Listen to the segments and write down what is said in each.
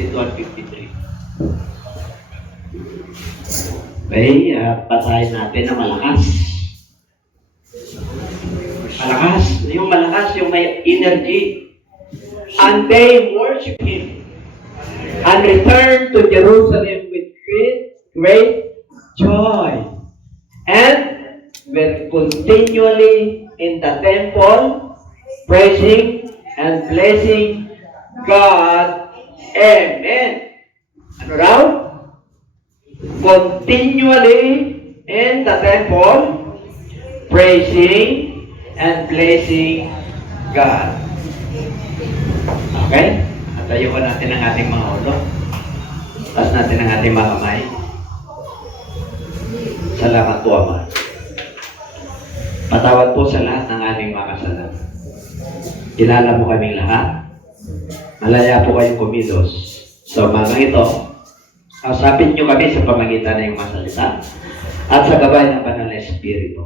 52 and 53. Okay, basahin natin na malakas. Malakas. Yung malakas, yung may energy. And they worship Him and returned to Jerusalem with great joy. And were continually in the temple, praising and blessing God. Amen. Ano raw? Continually in the temple, praising and blessing God. Okay? At ayukan natin ang ating mga ulo. Taas natin ang ating mga kamay. Salamat po, Ama. Patawad po sa lahat ng aming mga kasalanan. Kilala mo kaming lahat. Malaya po kayong kumilos. So, mga ito, kausapin nyo kami sa pamagitan ng iyong masalita at sa gabay ng Banal na Espiritu.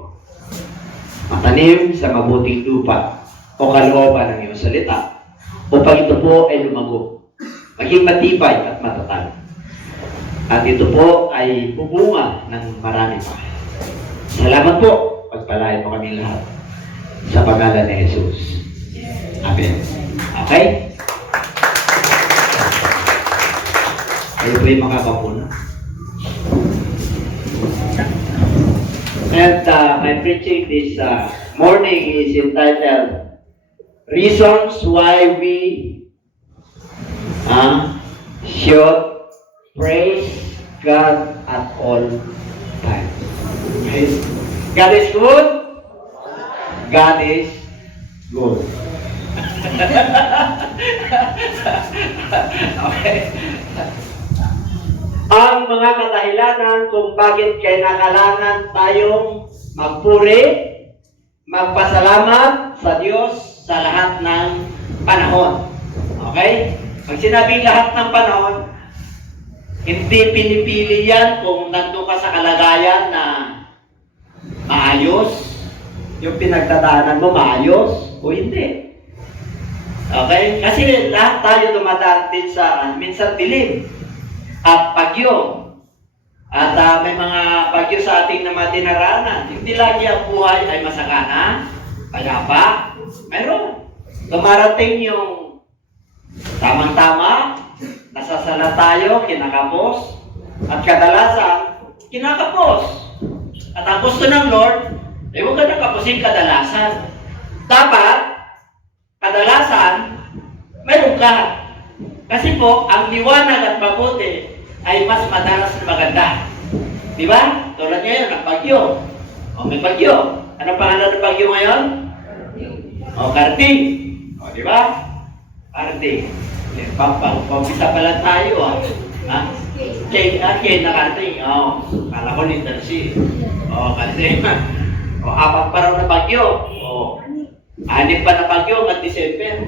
Matanim sa mabuting lupa o kalooban ng iyong salita upang ito po ay lumago, maging matibay at matatag. At ito po ay bubunga ng marami pa. Salamat po. Pagpalain mo kami lahat sa pangalan ni Jesus. Amen. Okay? Kayo po yung makakapuna. And my preaching this morning is entitled Reasons Why We Should Praise God at All Times. Okay? God is good. God is good. Okay. Ang mga kadahilanan kung bakit kailangan tayong magpuri, magpasalamat sa Diyos sa lahat ng panahon. Okay? Pag sinabing lahat ng panahon, hindi pinipili yan kung nandun ka sa kalagayan na maayos, yung pinagdadaanan mo maayos o hindi. Okay? Kasi lahat tayo dumadaan din sa minsan dilim at bagyo. At may mga bagyo sa ating na dinaraanan. Hindi lagi ang buhay ay masagana, payapa. Mayroon. Dumarating yung tamang-tama, nasasala tayo, kinakapos, at kadalasan, kinakapos. At ang gusto ng Lord, huwag ka nakapusin kadalasan. Dapat, kadalasan, mayroon ka. Kasi po, ang liwanag at mabuti ay mas madalas na maganda. Di ba? Tulad ngayon, ang bagyo. O, may bagyo. Anong pangalan ng bagyo ngayon? O, Karting. O, di ba? Karting. Pampisa pala tayo, ha? Kay na Karting. O, kala ko Little C. O, kasi, o, 4 pa raw na bagyo. O, 6 pa na bagyo at December.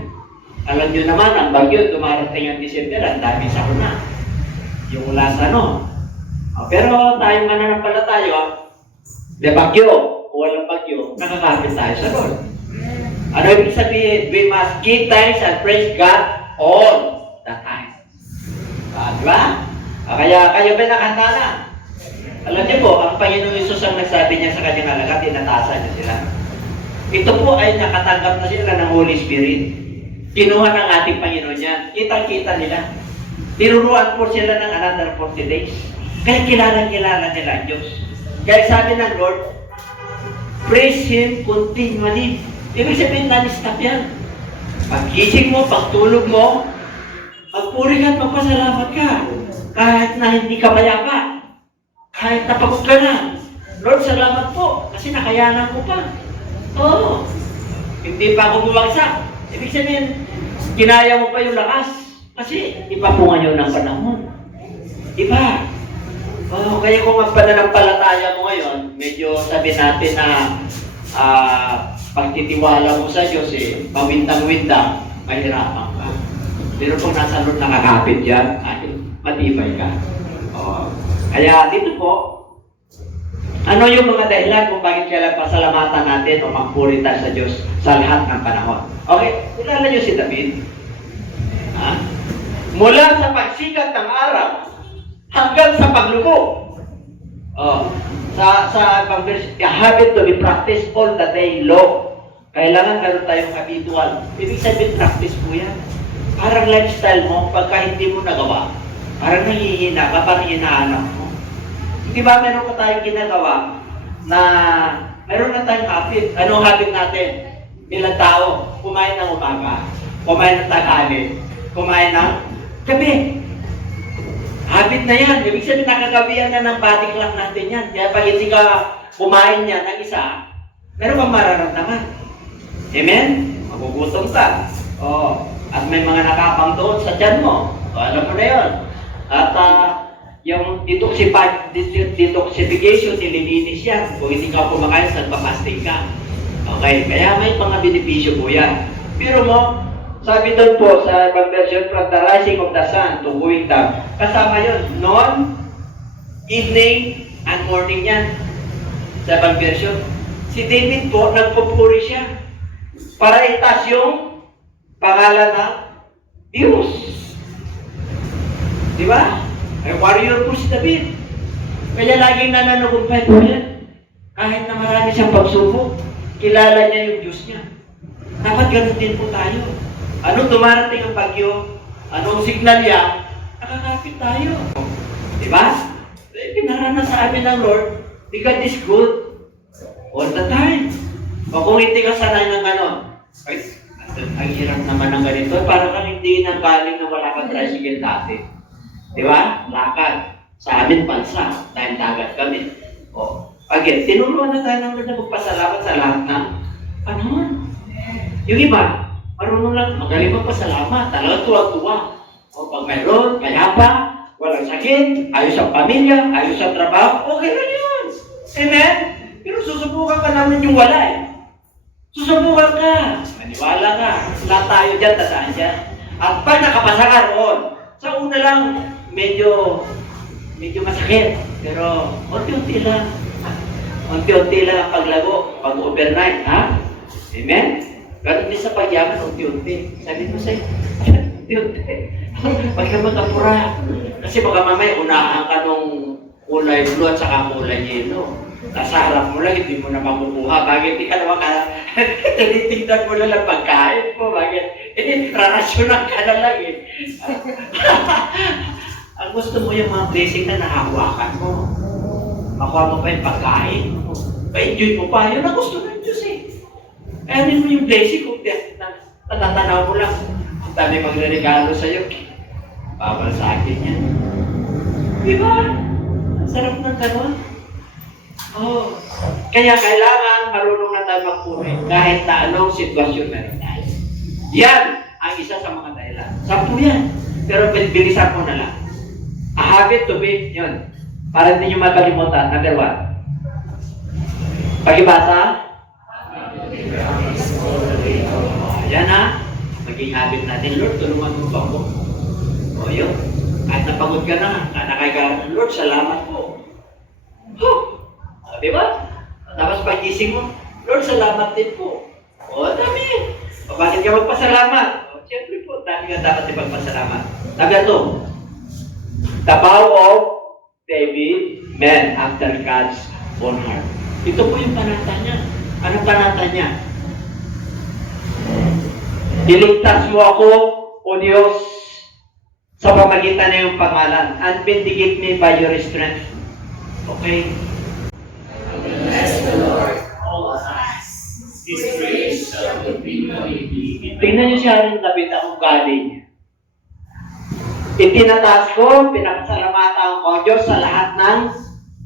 Alam nyo naman, ang bagyo, dumarating ang December, ang dami sa una. Yung last ano. O, pero tayo mananampalataya, may bagyo o walang bagyo, nakakapit tayo sa Lord. Ano ibig sabihin? We must give thanks and praise God all the time. Diba? Kaya kayo ba nakanta na? Alam niyo po, ang Panginoong Isus ang nagsabi niya sa kanyang alaga, tinatasan niya sila. Ito po ay nakatanggap na sila ng Holy Spirit. Kinuha ng ating Panginoon yan. Kitang-kita nila. Tinuruan po sila ng another 40 days. Kaya kilala nila ang Diyos. Kaya sabi ng Lord, praise Him continually. Ibig sabihin, non-stop yan. Pagkising mo, pagtulog mo, magpuri ka at magpasalamat ka. Kahit na hindi ka mayapa. Kahit napagod ka na. Lord, salamat po. Kasi nakayanan ko pa. Oo. Hindi pa ako bumagsak. Ibig sabihin, kinaya mo pa yung lakas. Kasi ipapungan nyo ng panahon. Iba. Oh, kaya kung ang pananampalataya mo ngayon, medyo sabi natin na pagtitiwala mo sa Diyos, pawindang-windang, mahirapan ka. Pero kung nasa Lord nakakapit yan, matibay ka. Oh. Kaya dito po, ano yung mga dahilan kung bakit kailan pasalamatan natin o magpuri tayo sa Diyos sa lahat ng panahon? Okay, kilala nyo si David? Ha? Mula sa pagsikat ng araw hanggang sa paglubog. Oh, sa habit to be practiced all the day long. Kailangan meron tayong habitual. Ibig sabihin, practice po yan. Parang lifestyle mo, pagka hindi mo nagawa, parang nangihina ka, parang hinahanap mo. Di ba meron ka tayong ginagawa na meron na tayong habit. Anong habit natin? Bilang tao, kumain ng umaga, kumain ng tanghali, kumain ng gabi. Habit na yan. Ibig sabihin, nakagawian na ng body clock natin yan. Kaya pag hindi ka kumain niya ng isa, meron kang mararamdaman. Amen? Magugutom ka. Oh, at may mga nakapang doon sa tiyan mo. O, alam mo na yun. At yung detoxification, nililinis yan. Kung hindi ka kumakain, nagpapasting ka. Okay, kaya may mga benepisyo po yan. Pero mo, sabi doon po sa ibang version, from the rising of the sun to going down. Kasama yun, noon, evening, and morning yan. Sa ibang version. Si David po, nagpupuri siya. Para itas yung pangalan ng Diyos. Di ba? Ay warrior po si David. Kaya laging nananagumpay po yan. Kahit na marami siyang pagsubok, kilala niya yung Diyos niya. Dapat ganun din po tayo. Anong dumarating ang bagyo? Anong signal niya? Nakakapit tayo. Di ba? Pinaranas sa amin ng Lord, God is good all the time. O kung hindi ka sanay ng gano'n, ay, ang hirap naman ng ganito. Parang kang hindi nanggaling na wala kang tricycle dati. Di ba? Lakad. Sa amin, pansa. Dahil dagat kami. O, again, tinuruan na tayo ng Lord na magpasalamat sa lahat ng panahon. Yung iba, marunong lang, magaling magpasalamat. Talagang tuwa-tuwa. O pag mayroon, kayapa, walang sakit, ayos ang pamilya, ayos ang trabaho, okay lang yun. Amen? Pero susubukan ka namin yung wala eh. Susubukan ka. Maniwala ka. Lahat tayo dyan, tasaan dyan. At pag nakapasa ka roon, sa una lang, medyo masakit. Pero, unti-unti lang. Unti-unti lang ang paglago, pag-overnight, ha? Amen? Ganun din sa pagyaman, unti-unti. Sabi ko sa'yo, unti-unti. Huwag ka magkapura. Kasi baka mamaya, unahan ka nung kulay blue at saka kulay yellow. Nasa harap mo lang, hindi mo na makukuha. Bakit hindi ka naman tinitignan mo na lang pagkain mo? Bakit? Rarasyonan ka na lang eh. Ang gusto mo yung mga blessing na nahawakan mo. Makuha mo pa yung pagkain mo. Pa-enjoy mo pa. Yun ang gusto ng Diyos eh. Ayanin mo yung blessing kung natatanaw mo lang. Ang dami magre-regalo sa'yo. Bawal sa akin yan. Di ba? Ang sarap ng gano'n. Oh. Kaya kailangan marunong na tayo magpuri kahit na anong sitwasyon na rin tayo. Yan ang isa sa mga dahilan. 10 yan. Pero bilisan ko na lang. A habit to be, yun. Para hindi nyo makalimutan. Number 1. Pagibasa. Yan ha. Maging habit natin. Lord, tulungan mo ba ako? O yun. At napagod ka na. Nakakagawa ng Lord, salamat po. Di ba? Tapos pag-gising mo, Lord, salamat din po. O, dami. O, bakit ka magpasalamat? O, siyempre po, dami ka dapat ipagpasalamat. Number 2, the vow of David, man after God's own heart. Ito po yung panata niya. Anong panata niya? Iligtas mo ako, O Diyos, sa pamagitan ng iyong pangalan, and vindicate me by your strength. Okay? Bless the Lord, all of us. His praise shall continually be. Tingnan niyo siya rin David ang ugali niya. Itinataas ko, pinapasalamatan ko Diyos sa lahat ng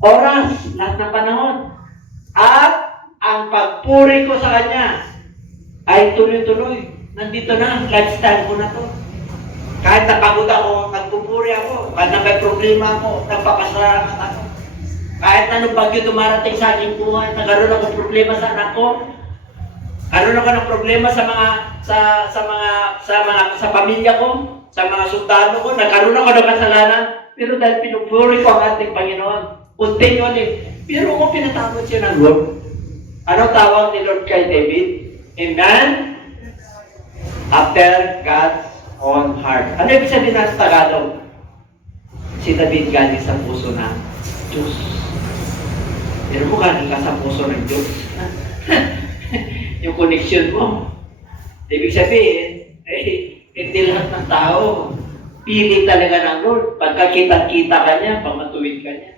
oras, lahat ng panahon. At ang pagpuri ko sa Kanya ay tuloy-tuloy. Nandito na, lifestyle ko na to. Kahit napagod ako, nagpupuri ako. Kahit na may problema ako, nagpapasalamat ako. Kahit anong bagyo dumarating sa aking buhay, nagkaroon ako problema sa anak ko, nagkaroon ako ng problema sa pamilya ko, sa mga sundalo ko, nagkaroon ako ng kasalanan, pero dahil pinupuri ko ang ating Panginoon, continually, pero kung pinatawad siya ng Lord, anong tawag ni Lord kay David? Amen? After God's own heart. Ano ibig sabihin ng Tagalog? Si David galing sa puso ng Diyos. Pero mo galing ka sa puso ng Diyos. Yung connection mo. Ibig sabihin, hindi lahat ng tao pili talaga ng Lord. Pagkakita-kita ka niya, pag matuwid ka niya.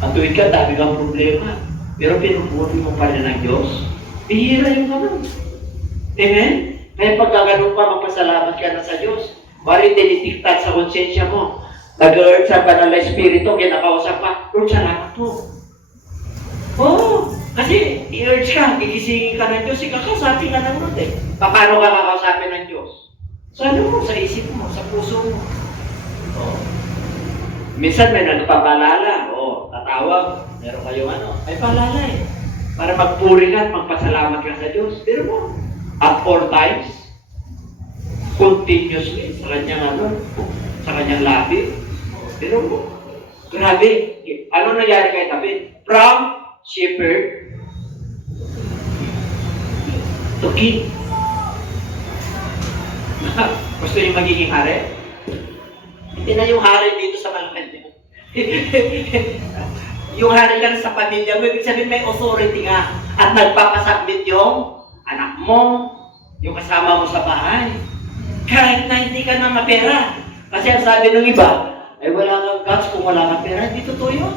Matuwid ka, dami kang problema. Pero pinupuri mo pa rin ng Diyos. Bihira yung ganun. Amen? Kaya pagka ganun ka, magpasalamat ka na sa Diyos. Wari tinitiktat sa konsensya mo. Nag-earth sa banal na espiritu, kinakausap ka, Lord, salamat po. Oo, kasi i-urge ka, gigisingin ka ng Diyos, ikakausapin ka ng Lord eh. Paano ka kakausapin ng Diyos? Sa ano mo, sa isip mo, sa puso mo. Oo. Minsan may nagpapalala, tatawag, meron kayong may palala eh. Para magpuri ka at magpasalamat ka sa Diyos. Pero mo, at all times, continuously, sa kanyang sa kanyang labi. Pero mo, grabe. Ano nangyari kay David? From shepherd to king. Gusto niyo magiging hari? Hindi na yung hari dito sa Malacanang. Yung hari ka sa pamilya mo, ibig sabihin may authority nga. At nagpapasubmit yung anak mo, yung kasama mo sa bahay. Kahit na hindi ka na mapera. Kasi ang sabi ng iba, ay wala kang guts kung wala kang pera. Hindi totoo yun.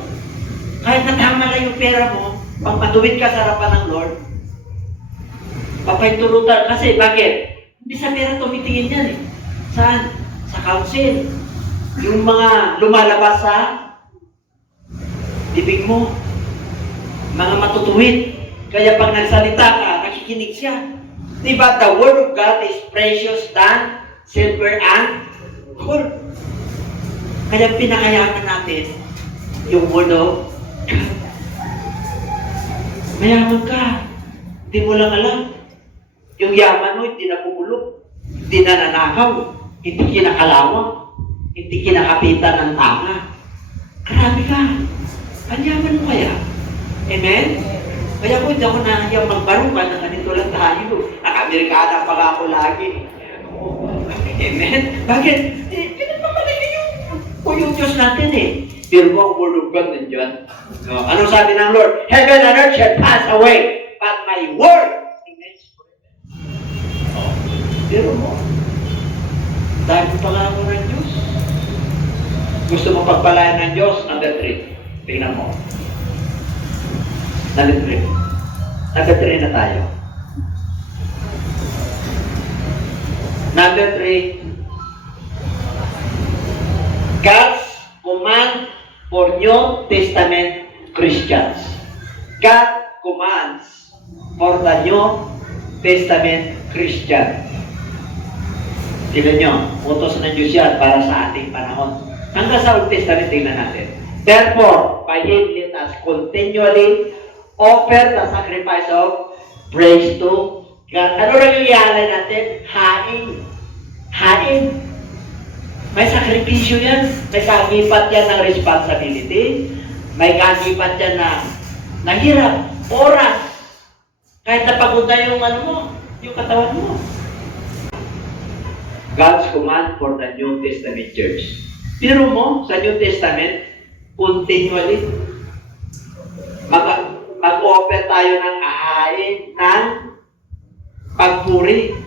Kahit natama lang yung pera mo, pag matuwid ka sa harapan ng Lord, papahintulutan. Kasi bakit? Hindi sa pera tumitingin yan eh. Saan? Sa council. Yung mga lumalabas sa bibig mo. Mga matutuwid. Kaya pag nagsalita ka, nakikinig siya. Diba? The word of God is precious than silver and gold. Kaya pinakayanan natin yung word of God. Mayaman ka. Hindi mo lang alam. Yung yaman mo, hindi napupulog. Hindi nananakaw. Hindi kinakalawang. Hindi kinakapitan ng tama. Grabe ka. Ang yaman mo kaya? Amen? Kaya ko hindi ako nahiyang magbarukan na ganito lang tayo. Naka-Amerikana pa ako lagi. Amen? Bakit? Pinagpapalagay yung Diyos natin eh. Pero ang word of God nandiyan. Ano sabi ng Lord? Heaven and earth shall pass away, but my word remains forever. Pero mo, dahil pangako ng Diyos. Gusto mo pagpalayan ng Diyos? Number 3. Tingnan mo. Number 3. Number 3 na tayo. Number 3. God's command for New Testament Christians. God commands for the New Testament Christian. Tignan nyo, utos ng Diyos yan para sa ating panahon. Hanggang sa Old Testament, tingnan natin. Therefore, by Him let us continually offer the sacrifice of praise to God. Ano lang yung ialay natin? Hain. Hain. May sakripisyo yan. May kagipat yan ng responsibility. May kagipat yan na hirap. Oras. Kahit napagod na yung yung katawan mo. God's command for the New Testament Church. Pero mo, sa New Testament, continually, mag-offer tayo ng ahain ng pagpuri.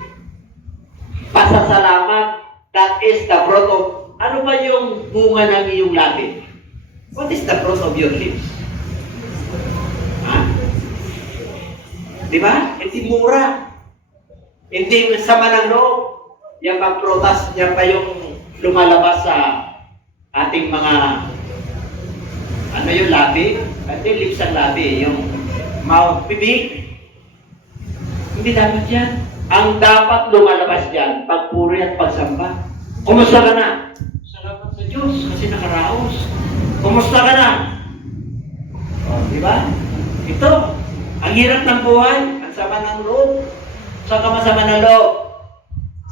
Pasasalamat. That is the fruit of, ano ba yung bunga ng iyong labi? What is the fruit of your lips? Ha? Di ba? Hindi mura. Hindi sama ng loob. Yan pang prutas, yan pa yung lumalabas sa ating mga, yung labi? Hindi lips ang labi, yung mouth, bibig. Hindi dapat yan. Ang dapat lumalabas dyan, pagpuri at pagsamba. Kumusta ka na? Salamat sa Diyos kasi nakaraos. Kumusta ka na? Di ba? Ito, ang hirap ng buhay, ang sama ng loob. Saan ka masama ng loob?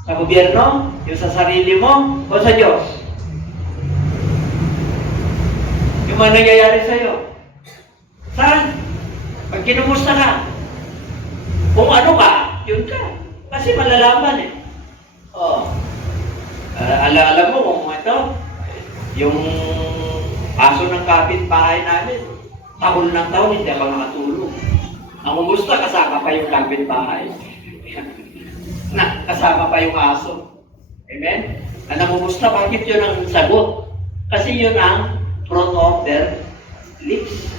Sa gobyerno? Yung sa sarili mo? O sa Diyos? Yung mga nangyayari sa'yo? Saan? Pag kinumusta ka, kung ano ka, yun ka. Kasi malalaman eh. Alam mo kung ito, yung aso ng kapitbahay namin, taon ng taon, hindi ako nakatulog. Ang gusto, kasama pa yung kapitbahay. Kasama pa yung aso. Amen? Ang namumusta, bakit yun ang sagot? Kasi yun ang fruit of their lips.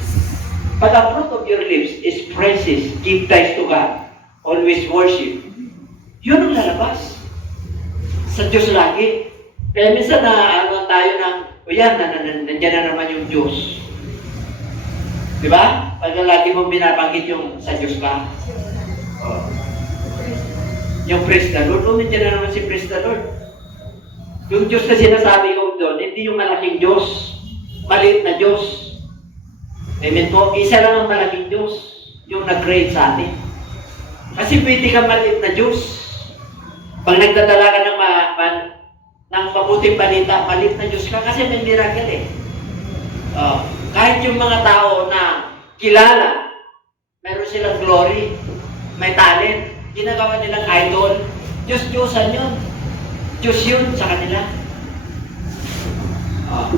But the fruit of your lips is praises, give thanks to God, always worship. Yun ang lalabas. Sa Diyos lagi. Kaya minsan na tayo ng, nandiyan na naman yung Diyos. Di ba? Pag lagi mong binabanggit yung sa Diyos ka. Oh. Yung praise the Lord, nandiyan na naman si praise the Lord. Yung Diyos na sinasabi ko doon, hindi yung malaking Diyos. Maliit na Diyos. Amen po? Isa lang ang malaking Diyos. Yung nag-create sa atin. Kasi pwede ka maliit na Diyos. Pag nagdadala ka ng mabuting balita, maliit na Diyos ka kasi may miracle eh. Kahit yung mga tao na kilala, meron silang glory, may talent, ginagawa nilang idol, Diyos-Diyosan yun. Diyos yun sa kanila.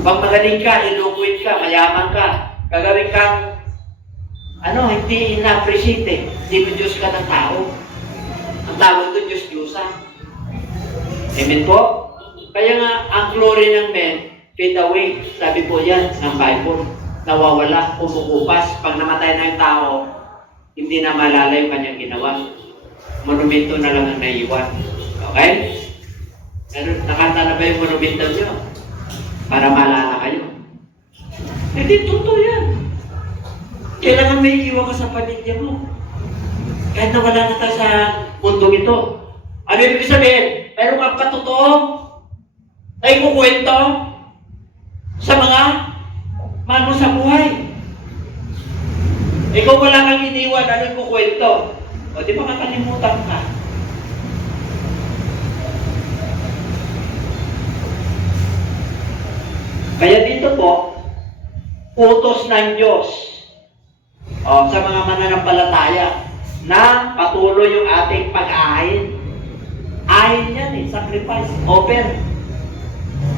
Pag magaling ka, eloquent ka, mayaman ka, gagawin kang hindi ina-appreciate eh. Diyos ka ng tao. Ang tawag doon, Diyos-Diyosan. Amen po? Kaya nga, ang glory ng men, fade away. Sabi po yan ng Bible. Nawawala, umukupas. Pag namatay na yung tao, hindi na malala yung kanyang ginawa. Monumento na lang ang naiiwan. Okay? Nakanta na ba yung monumento nyo? Para malala kayo. Hindi, totoo yan. Kailangan may iwan ka sa pamilya mo. Kahit nawala na tayo sa mundong ito. Ano ibig sabihin? Meron kang patotoo na ikukwento sa mga mano sa buhay. Ikaw wala kang iniwan, ano ikukwento? O di ba kakalimutan ka? Kaya dito po, utos ng Diyos sa mga mananampalataya na patuloy yung ating pag-ahin. Ahin yan sacrifice, offer.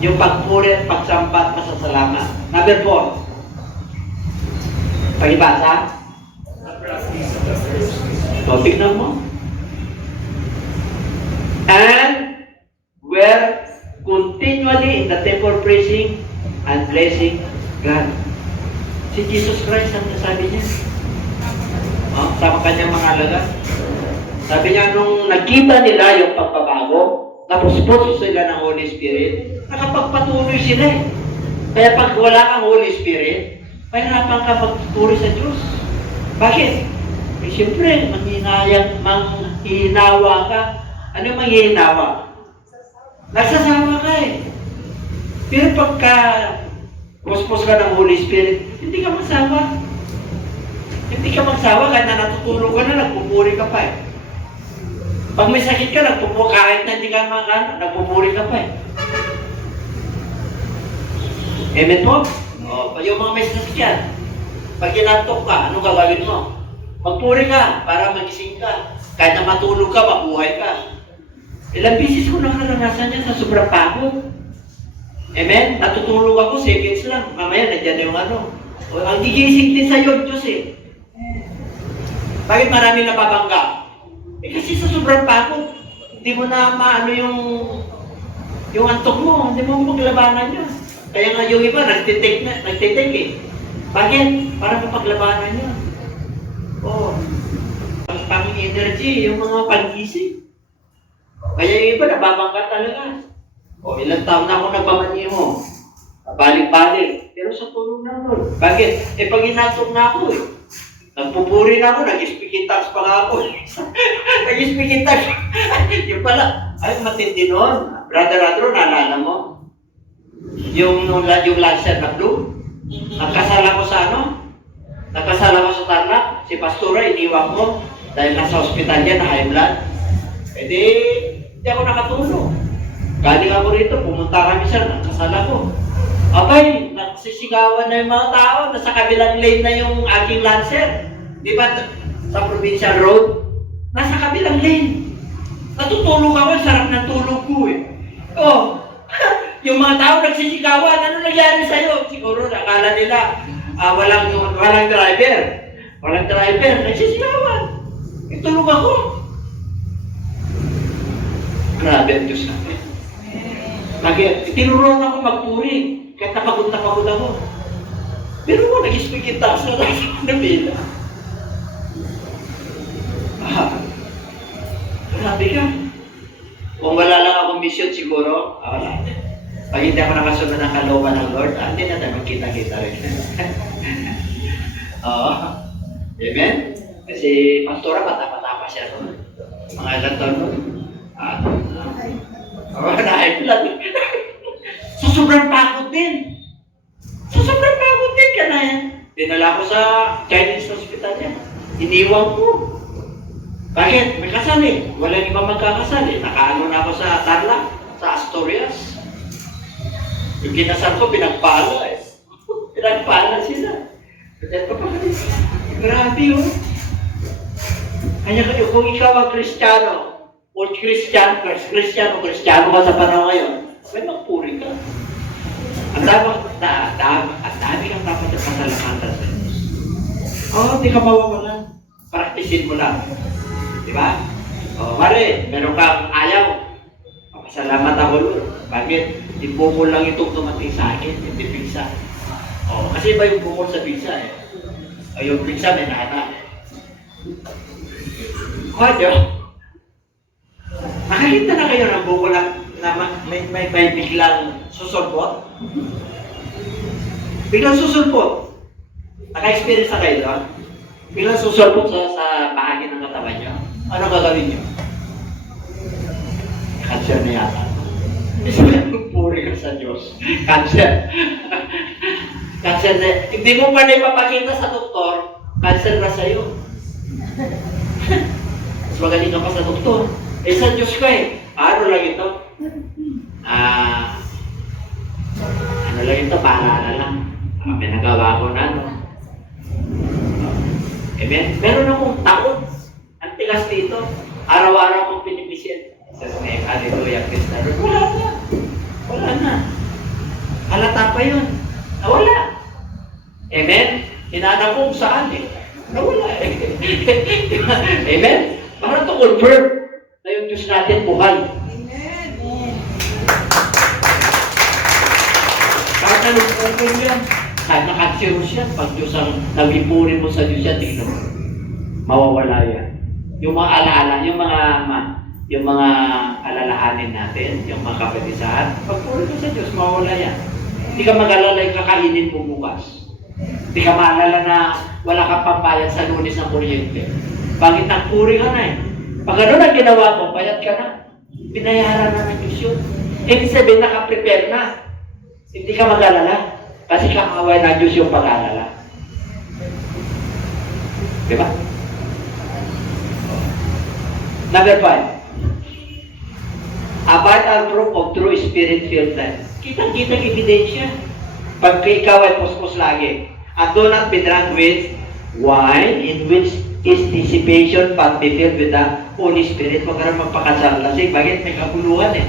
Yung pagpuri at pagsampat, pasasalamat. Number 4. Pagibasa? Tignan mo. And were continually in the temple praising and blessing God. Si Jesus Christ ang nasabi niya. Sa kanyang mga alaga. Sabi niya, nung nakita nila yung pagbabago, napuspos sila ng Holy Spirit, nakapagpatuloy sila eh. Kaya pag wala kang Holy Spirit, mahirapan ka magtuturi sa Diyos. Bakit? Eh, siyempre, manghihinawa ka. Ano yung manghihinawa? Nagsasama ka eh. Pero pagka puspos ka ng Holy Spirit, hindi ka magsawa. Hindi ka magsawa kahit na natutulog ka na, nagpupuri ka pa eh. Pag may sakit ka, nagpupuri, kahit na hindi ka nagpupuri ka pa eh. Amen po? Yung mga may sakit, pag kinantok ka, anong gagawin mo? Magpuri ka para magising ka. Kahit na matulog ka, mabuhay ka. Ilang bisis ko nakaranasan yan sa sobrang pagod. Amen? Natutulog ako, seconds lang. Mamaya, nandiyan yung ang gigising din sa'yo, Diyos eh. Bakit marami napabangga? Kasi sa sobrang pagod, hindi mo na maano yung antok mo, hindi mo maglabanan yun. Kaya nga yung iba, nagtitik eh. Bakit? Para mapaglabanan yun. Pang-energy, yung mga pag-isip. Kaya yung iba, nababangga talaga. Ilang taon na ako nagpamanimo. Balik-balik. Pero sa tulong na nun. Bakit? Pag inatok na ako eh. Nagpupuri na ako, nag-speaking tongues pa nga ako. Nag-speaking tongues. Yung pala, ay matindi nun. Brother Adro, naalala mo? Yung lancer na blue. Nagkasal ako sa Nagkasal ako sa Tarlac. Si Pastora, iniwan ko. Dahil nasa hospital yan, na high blood. Hindi ako nakatulog. Galing ako rito, pumunta kami siya, nagkasal ako. Abay, nagsisigawan na yung mga tao, nasa kabilang lane na yung aking lancer. Di ba, sa provincial road? Nasa kabilang lane. Natutulog ako, sarap ng tulog ko eh. Yung mga tao nagsisigawan, ano nangyari sa'yo? Siguro nakala nila, walang driver. Walang driver, nagsisigawan. Itulog ako. Grabe ang Diyos natin. Bakit? Tinuruan ako magpuri. Kahit napagod na pagod ako. Pero mo, nag-speak in tongues na lang ako na bila. Grabe ka. Kung wala lang akong mission siguro, wala. Pag hindi ako nakasunod ng kalooban ng Lord, hindi na tayo magkita-kita rin. Oo. Amen? Kasi pastora, patapa-tapa siya doon. Mga ilang taon doon. Na-high blood. Sa sobrang pagod din. Sa sobrang pagod din ka na yan. Dinala ko sa Chinese hospital yan. Iniwan ko. Bakit? May kasal eh. Walang ibang magkakasal eh. Nakaano na ako sa Tarlac, sa Asturias. Yung kinasal ko, pinagpala eh. Pinagpala sila. Grabe yun. Kanya kayo, kung ikaw ang Kristiyano, o Kristiyano ka sa panahon ngayon, may magpuri ka. Ang dami kang dapat na pasalamatan sa Diyos. Hindi ka mawawalan. Praktisin mo lang. Diba? Mare, meron kang ayaw. Papasalamat ako, Lord. Bakit? Hindi bukol lang itong tumating sa akin, hindi pizza. Kasi iba yung bukol sa pizza eh. Yung pizza may nana. Nakakita na kayo ng bukol na may biglang susulpot? Biglang susulpot. Naka-experience na kayo doon? Biglang susulpot sa bahagi ng katawan nyo. Ano gagawin nyo? Cancer na yata. Puri ka sa Diyos. Cancer. Cancer na. Hindi mo pa na ipapakita sa doktor, cancer na sa'yo. Mas magaling ka pa sa doktor. Sa Diyos ko eh. Ano lang ito? Ano lang ito? Paalala lang. May nagawa ko na. Amen? Meron akong taon. Ang tigas dito. Araw-araw akong pinipisit. Hallelujah, Krista. Wala na. Wala na. Halata pa yun. Nawala. Amen? Hinanap ko saan eh. Nawala eh. Amen? Para to confirm na yung Diyos natin buhay. Amen. Kahit anong confirm yan. Kahit nakatsirus yan. Pag Diyos ang nag-ipurin mo sa Diyos yan, tingnan mo. Mawawala yan. Yung mga alaala, yung mga alalahanin natin, yung mga kapatisahan, pagpuri ka sa Diyos, mawawala yan. Hindi ka mag-alala yung kakainin mo bukas. Hindi ka maalala na wala kang pambayad sa Lunes ng kuryente. Bakit nagpuri ka na eh? Pag ano na ginawa mo, bayad ka na. Binayaran na ng Diyos yun. Ibig sabihin, nakaprepare na. Hindi ka mag-alala. Kasi kakaway ng Diyos yung pag-alala. Diba? Number 5. A vital proof of true spirit-filled life. Kitang-kitang ebidensya. Pag ikaw ay puspos lagi. And do not be drunk with wine in which is dissipation but be filled with the Holy Spirit. Huwag ka rin magpakasalasing. Bakit? May kabuluhan eh.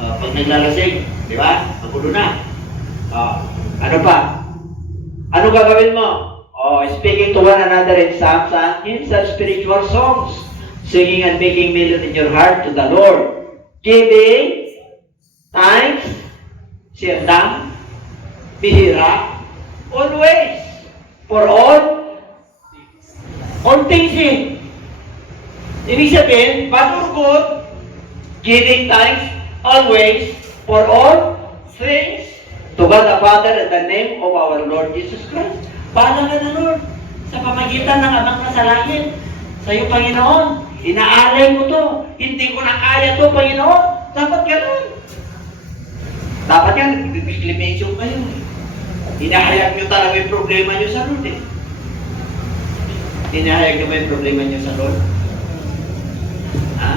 Pag naglalasing, di ba? Magulo na. Ano pa? Ano gagawin mo? Speaking to one another in psalms and hymns and spiritual songs, singing and making melody in your heart to the Lord, giving thanks, siyendang, bihira, always, for all things eh. Ibig sabihin, bad or good, giving thanks, always, for all things, to God the Father in the name of our Lord Jesus Christ. Bahala ka na, Lord, sa pamagitan ng Amang nasa langit, sa iyo, Panginoon. Inaalay mo to. Hindi ko na kaya to, Panginoon. Dapat ganun. Dapat yan, nag-reclamation kayo. Hinahayag nyo talaga yung problema nyo sa Lord eh. Hinahayag nyo ba yung problema nyo sa Lord? Ha?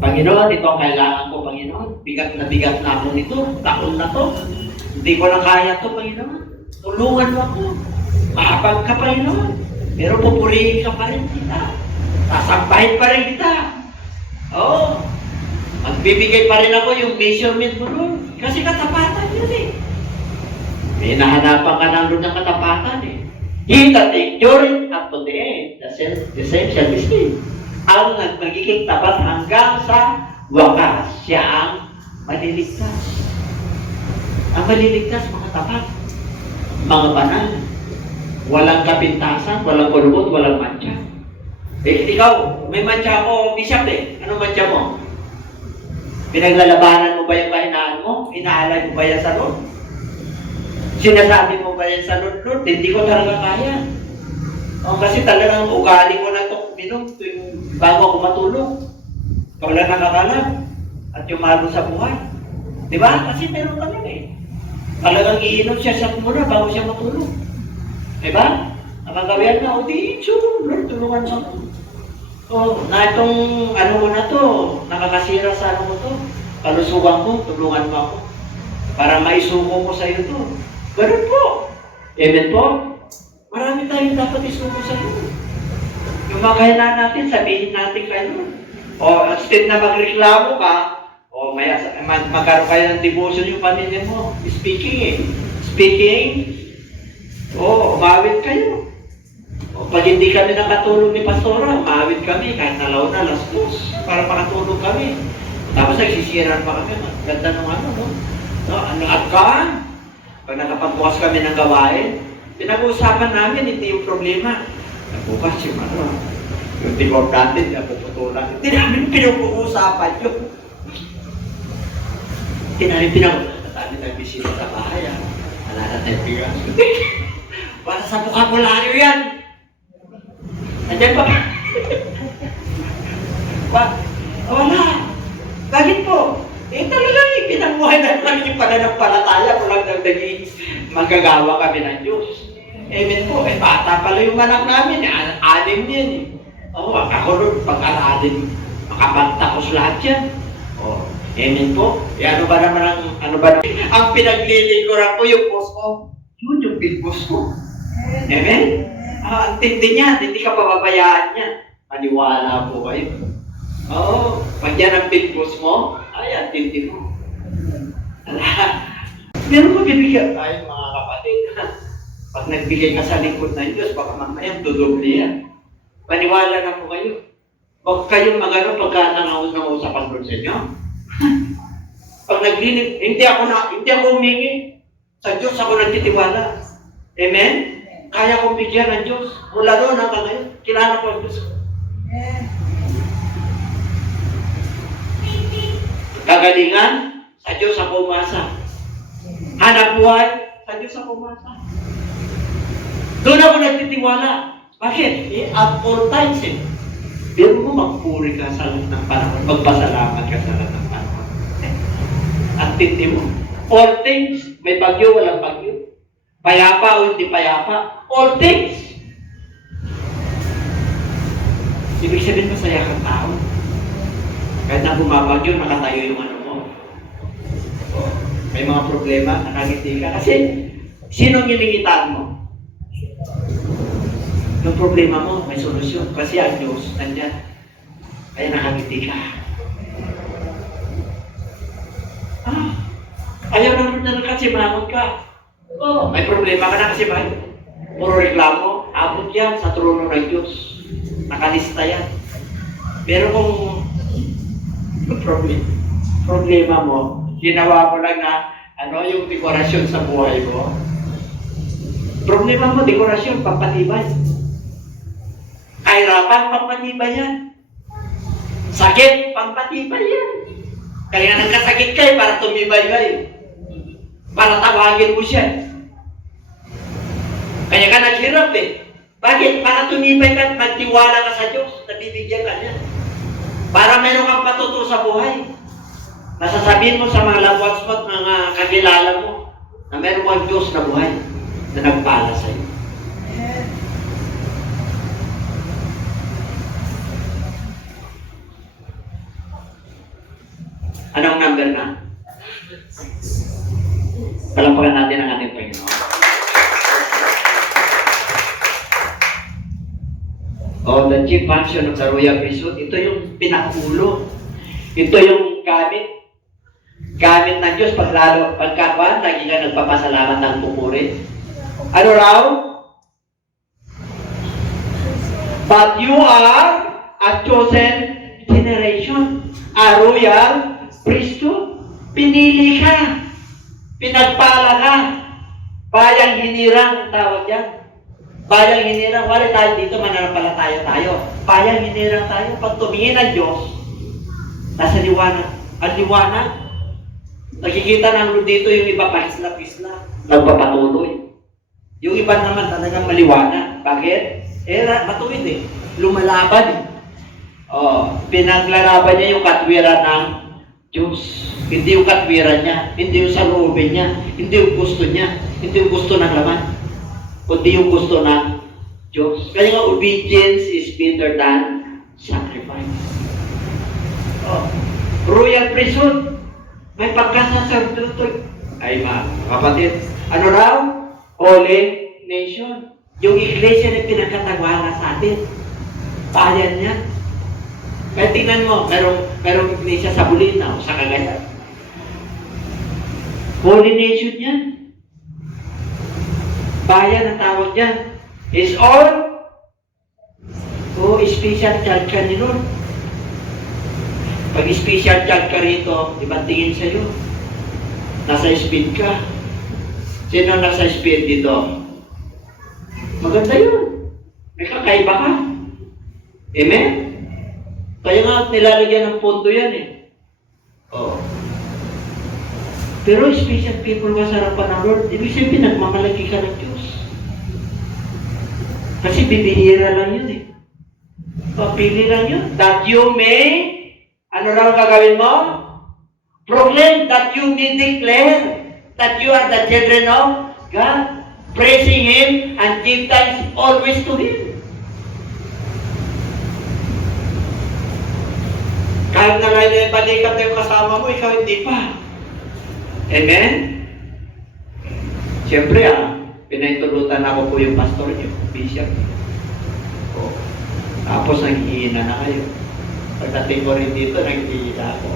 Panginoon, ito ang kailangan ko, Panginoon. Bigat na ako nito. Taon na to. Hindi ko na kaya to, Panginoon. Tulungan mo ako. Mahabag ka, Panginoon. Pero pupurihin ka pa rin kita. Sasampahin pa rin kita. Oo. Magbibigay pa rin ako yung measurement mo doon. Kasi katapatan yun eh. May nahanapan ka ng doon ng katapatan eh. He that endureth up to the end, the same shall be saved. Ang magiging tapat hanggang sa wakas, siya ang maliligtas. Ang maliligtas, mga tapat, mga banal, walang kapintasan, walang kulubot, walang mantsa. Eh, ikaw, may mantsa ako, Bishop eh. Ano mantsa mo? Pinaglalabanan mo ba yung kahinaan mo? Inaalay mo ba yan sa Lord? Sinasabi mo ba yan sa Lord? Hindi ko talaga kaya. O, kasi talagang ugali ko na ito minum bago ako matulog. Ikaw lang nakakalam. At yumalo sa buhay. Diba? Kasi meron kami eh. Talagang iinom siya sa muna bago siya matulog. Diba? Nakagawian na, o di, Lord, tulungan mo ako. Oh, na itong ano mo na to, nakakasira sa ano mo to, kalusugan ko, tulungan mo ako. Para maisuko ko sa iyo to. Ganun po. Amen po? Marami tayong dapat isuko sa iyo. Yung mga kahinaan natin, sabihin natin kayo. O, instead na magreklamo ka, o magkaroon kayo ng devotion yung pamilya mo. Speaking eh. Speaking, o, umawit kayo. O, pag hindi kami nakatulog ni Pastora, umawit kami kahit nalaw na, alas 2, para makatulog kami. Tapos nagsisiran pa kami. Ganda nung ano, no? No, ano at kaan? Pag nakapagbukas kami ng gawain, pinag-uusapan namin, hindi yung problema. Nagbukas yung ano, yung devote natin, napuputulan. Hindi namin pinag-uusapan yun. Hindi namin pinag-uusapan. Namin nagbisita sa bahay, ah. Wala na tayong bigas. Para sa bukabularyo yan. Nandiyan pa. Wala. Bakit po? Eh talagang ipinamuhay na namin yung pananampalataya kung lang nagdaging magagawa kami ng Diyos. Amen po. Eh bata pala yung anak namin. Anim yan eh. Oo, ako nun, pag-alalin, makapagtakos lahat yan. Oh, amen po. Eh ano ba naman ang pinaglilingkuran ko yung boss ko? Yun yung big boss ko. Amen? Ang tindi niya, hindi ka pababayaan niya. Maniwala po kayo. Oo, pag yan ang big boss mo, ay, ang tindi mo. Meron mo bibigyan tayo mga kapatid. Pag nagbigay ka sa lingkod ng Diyos, baka mamaya dudubli yan. Maniwala na po kayo. Huwag kayong magano pagka nangusapan doon sa inyo. Pag naglinig, hindi ako humingi. Sa Diyos ako nagtitiwala. Amen? Kaya kong bigyan ng Diyos. Mula doon hanggang ngayon, kilala ko ang Diyos. Kagalingan, sa Diyos ako umasa. Hanap buhay, sa Diyos ako umasa. Doon ako nagtitiwala. Bakit? At all times eh. Pero mo magpuri ka sa lahat ng panahon. Magpasalamat ka sa lahat ng panahon. At tindi mo. All things, may bagyo, walang bagyo. Payapa o hindi payapa. All things. Ibig sabihin masaya kang tao. Kahit na bumabagyo, nakatayo yung ano mo. May mga problema, nakangiti ka. Kasi, sinong iningitan mo? Yung problema mo, may solusyon. Kasi ang Diyos, nandyan. Kaya nakangiti ka. Ayaw na kasi mangot ka. Oh, may problema ka na kasi ba? Puro reklamo, abot yan sa trono ng Diyos. Nakalista yan. Pero kung problema mo, ginawa mo lang na yung dekorasyon sa buhay mo. Problema mo, dekorasyon, pampatibay. Kahirapan, pampatibay yan. Sakit, pampatibay yan. Kaya nagkasakit kayo para tumibay kayo. Para tawagin mo siya. Kaya ka naghirap eh. Bakit? Para tumibay ka, magtiwala ka sa Diyos, nabibigyan ka niya. Para meron kang patuto sa buhay. Nasasabihin mo sa mga loved ones mo at mga kakilala mo na meron kang Diyos na buhay na nagpala sa iyo. Anong number na? Palampakan natin ang ating Panginoon. The chief function of the royal priesthood, ito yung pinakaulo. Ito yung gamit ng Diyos pagkakuan, lagi ka nagpapasalamat ng pupuri. Ano raw? But you are a chosen generation, a royal priesthood. Pinili ka, pinagpala ka, bayang hinirang tawag yan. Bayang hinirang, wala tayo dito, mananampalataya tayo. Bayang hinirang tayo. Pag tumingin ng Diyos, nasa liwanag. Ang liwanag, nakikita namin dito yung iba pahisla-pisla, nagpapatuloy. Yung iba naman talagang maliwanag. Bakit? Matuwid eh. Lumalaban eh. Pinaglalaban niya yung katwiran ng Diyos. Hindi yung katwiran niya, hindi yung saloobin niya, hindi yung gusto niya, hindi yung gusto ng laman, kundi yung gusto ng Diyos. Kaya nga, obedience is better than sacrifice. Royal priesthood, may pagkasaserdote. Ay mga kapatid, ano raw? Holy nation. Yung iglesia na pinagkatagwala sa atin. Bayan niya. Kaya tingnan mo, merong iglesia sa Bulinaw, sa Cagayan. Holy nation yan. Bayan ang tawag dyan. Is all special child ka ni Lord. Pag special child ka rito, ibang tingin sa'yo. Nasa speed ka. Sino nasa speed dito? Maganda yun. May kakaiba ka. Amen? Kaya nga nilalagyan ng pondo yan eh. Pero special people ka sa harapan ng Lord, ibig sabihin pinagmamalaki ka ng Diyos. Kasi bibihira lang yun eh. Papili lang yun. That you may, ano raw gagawin mo? Proclaim, that you may declare that you are the children of God, praising Him and give thanks always to Him. Kahit na ngayon balikat yung kasama mo, ikaw hindi pa. Amen? Siyempre pinaintulutan ako po yung pastor niyo, bishop. Tapos nag-iina na kayo. Pagdating ko rin dito, nag-iina ako.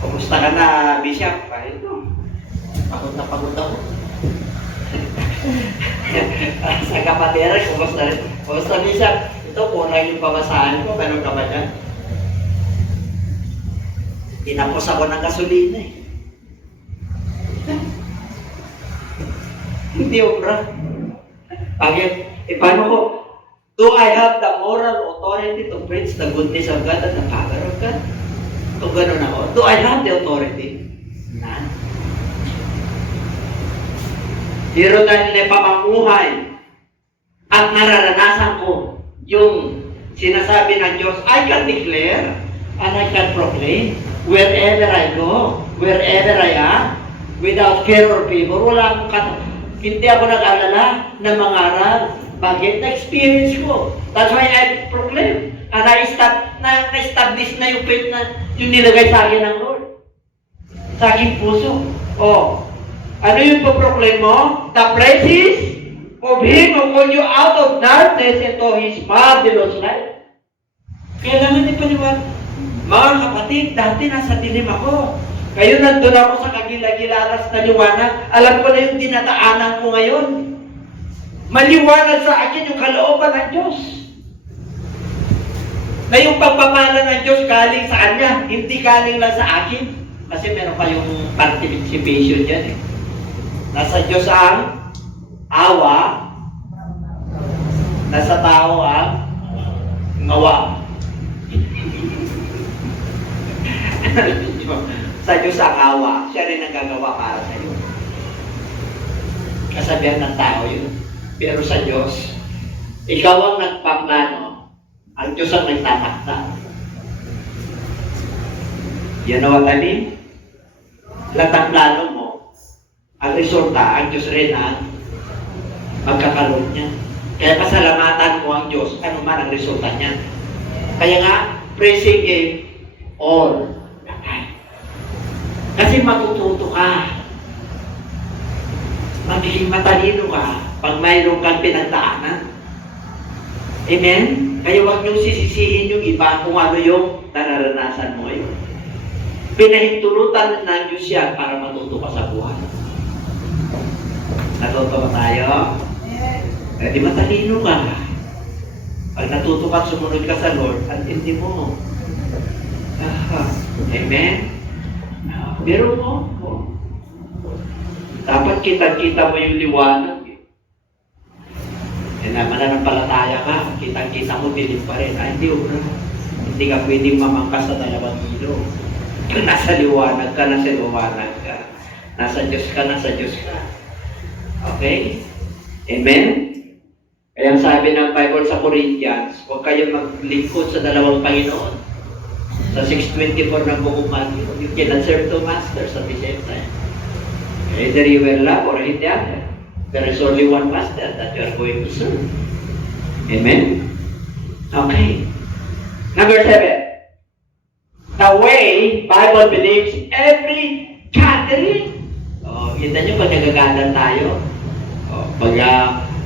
Kumusta ka na, bishop? Ito, pagod na pagod ako. Sa kapatera, kumusta rin? Kumusta, bishop? Ito, kulang yung pamasahan ko, meron ka ba dyan? Tinapos ako ng gasolina eh. Hindi obra. Bakit? Paano ko? Do I have the moral authority to preach the goodness of God and the power of God? Kung gano'n ako, do I have the authority? None. Pero dahil na pamamuhay at nararanasan ko yung sinasabi ng Diyos, I can declare and I can proclaim wherever I go, wherever I am, without fear or favor. Wala akong hindi ako nag-alala na mangaral. Bakit? Na-experience ko. That's why I proclaim. And na-establish na yung faith na yung nilagay sa akin ng Lord. Sa aking puso. Ano yung po-proclaim mo? The praises of Him who called you out of darkness into His marvelous light. Kailangan ipaniwala. Mga kapatid, dati nasa dilim ako. Kayo nandun ako sa kagila-gilaras na liwanag. Alam ko na yung dinadaanan ko ngayon. Maliwanag sa akin yung kalooban ng Diyos. Na yung pagpapala ng Diyos galing sa Kanya, hindi galing lang sa akin. Kasi meron kayong participation dyan eh. Nasa Diyos ang awa, nasa tao ang ngawa. Sa Diyos ang awa, siya rin ang gagawa para sa iyo. Kasabihan ng tao yun. Pero sa Diyos, ikaw ang nagpaplano, ang Diyos ang nagtatakda. You know what I mean? Lahat ang plano mo, ang resulta, ang Diyos rin ang magkakaroon niya. Kaya pasalamatan mo ang Diyos, ano man ang resulta niya. Kaya nga, praising Him all. Kasi matututo ka. Magiging matalino ka pag mayroon kang pinagdaanan. Amen? Kaya huwag niyong sisisihin yung iba kung ano yung nararanasan mo ngayon. Pinahintulutan ng Diyos yan para matuto ka sa buhay. Natuto ba tayo? Eh, di matalino ka. Pag natuto ka, sumunod ka sa Lord, at hindi mo. Amen? Pero mo, dapat kita-kita mo yung liwanag. Eh, mananampalataya ka, kitang-kita mo, dilim pa rin. Hindi obra. Hindi ka pwedeng mamangkas sa dalawang ilaw. Nasa liwanag ka, nasa liwanag ka. Nasa Diyos ka, nasa Diyos ka. Okay? Amen? Kaya sabi ng Bible sa Corinthians, huwag kayong maglingkod sa dalawang Panginoon. Sa 6:24 ng buong Matthew, you cannot serve two masters at the same time. Either you will love or hate the other. There is only one master that you are going to serve. Amen? Okay. Number 7. The way Bible believes every gathering. Kita nyo pag nagagalan tayo. Pag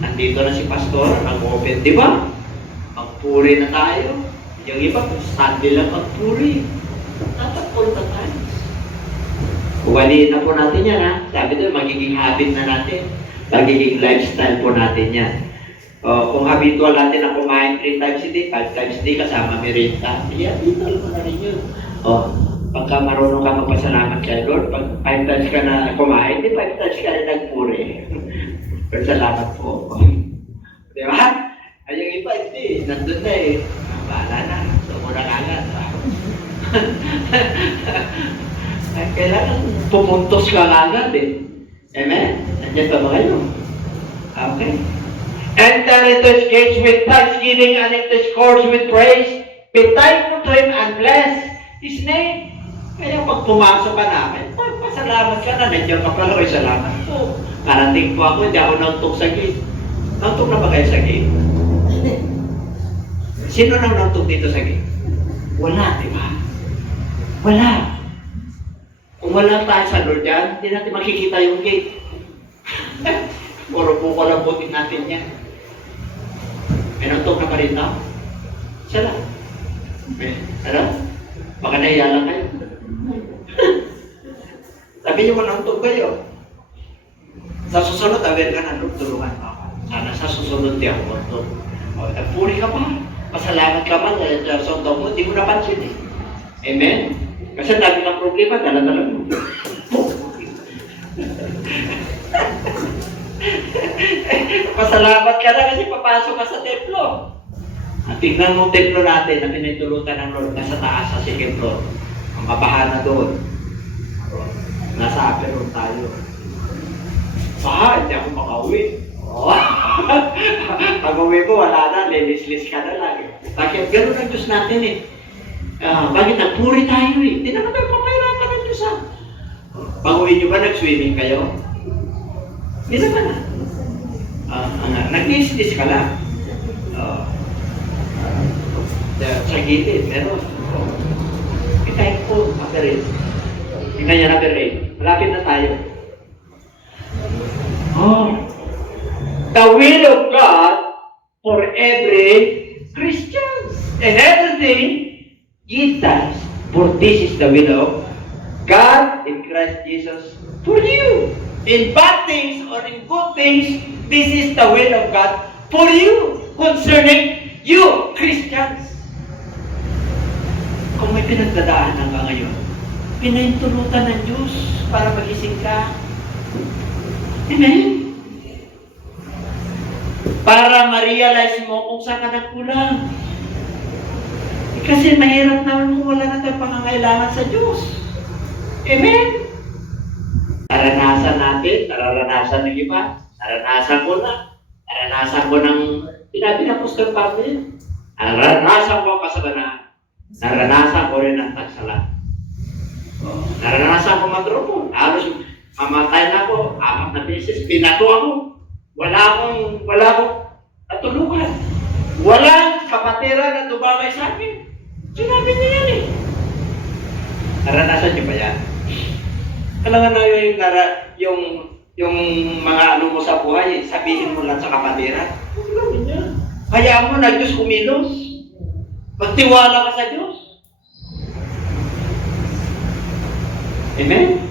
nandito na si pastor, nag-open, di ba? Magpuri na tayo. Yung iba, Sunday lang magpuri. Dapat all the time. Uwaliin na po natin yan, ha? Sabi doon, magiging habit na natin. Magiging lifestyle po natin yan. Kung habitual natin na kumain 3 times a day, 5 times a day kasama merienda, habitual mo na rin yun. Pagka marunong ka magpasalamat kay Lord, pag 5 times ka na kumain, di 5 times ka rin nagpuri. Pero salamat po. Di ba? Ay, yung iba, hindi. Nandun na eh. Bahala na. So, muna agad. Kailangan pumuntos ka agad eh. Amen? Nandiyan pa ba kayo? Okay. Enter into his gates with thanksgiving and into his courts with praise. Be thankful to him and bless his name. Kaya pag pumasok ka namin, pasalamat ka na. Nandiyan ka pala. Ay, salamat po. Karating po ako, hindi ako nautok sa gate. Nautok na ba kayo sa gate? Sino nang nautok dito sa gate? Wala, di ba? Wala. Kung wala tayo sa Lord yan, hindi natin makikita yung gate. Puro po ko lang butin natin yan. May nautok na pa rin tao? Siya lang. Ano? Baka nahiya lang kayo. Sabi niyo mo nautok kayo. Sa susunod, aware ka na, Lord, tulungan ako. Sana sa susunod di ako nautok. Nagpuri ka pa. Pasalamat ka pa sa sundaw mo, hindi mo napansin eh. Amen? Kasi dami ng problema, dala-dala mo. Pasalamat ka na kasi papasok ka sa templo. At tignan mo templo natin na pinitulutan ng Lord nasa taas sa second floor. Ang mapahana doon. Nasa upper room tayo. Hindi ako makauwi. Pag-uwi ko, wala na, lilis-lis ka na lang. Bakit? Ganun ang Diyos natin eh. Bakit nagpuri tayo eh? Hindi naman tayo papahirapan ng Diyos. Pag-uwi nyo ba, nag-swimming kayo? Hindi naman nag-lis-lis ka lang. Sa gilid, meron. Kahit po, aperin. Tingnan niya na aperin. Malapit na tayo. The will of God for every Christian. And everything, give thanks, for this is the will of God in Christ Jesus for you. In bad things or in good things, this is the will of God for you, concerning you, Christians. Kung may pinagdadaanan ka ngayon, pinahintulutan ng Diyos para magising ka. Amen? Para ma-realize mo kung saan ka nagkulang. Kasi mahirap naman kung wala na tayong pangangailangan sa Diyos. Amen? Naranasan natin, naranasan ng iba, naranasan ko na, naranasan ko ng sinabi ng Apostol Pablo yun. Naranasan ko ang kasalanan, naranasan ko rin ang tagsalan. Naranasan ko madropo, halos mamatay na ako, 4 na beses, pinato ako. Wala akong natulungan. Walang kapatira na dumamay sa akin. Sinabi niya yan eh. Naranasan niyo ba yan? Kailangan na yung mga ano mo sa buhay, sabihin mo lang sa kapatira. Huwag lang niya. Hayaan mo na Diyos kumilos. Magtiwala ka sa Diyos. Amen?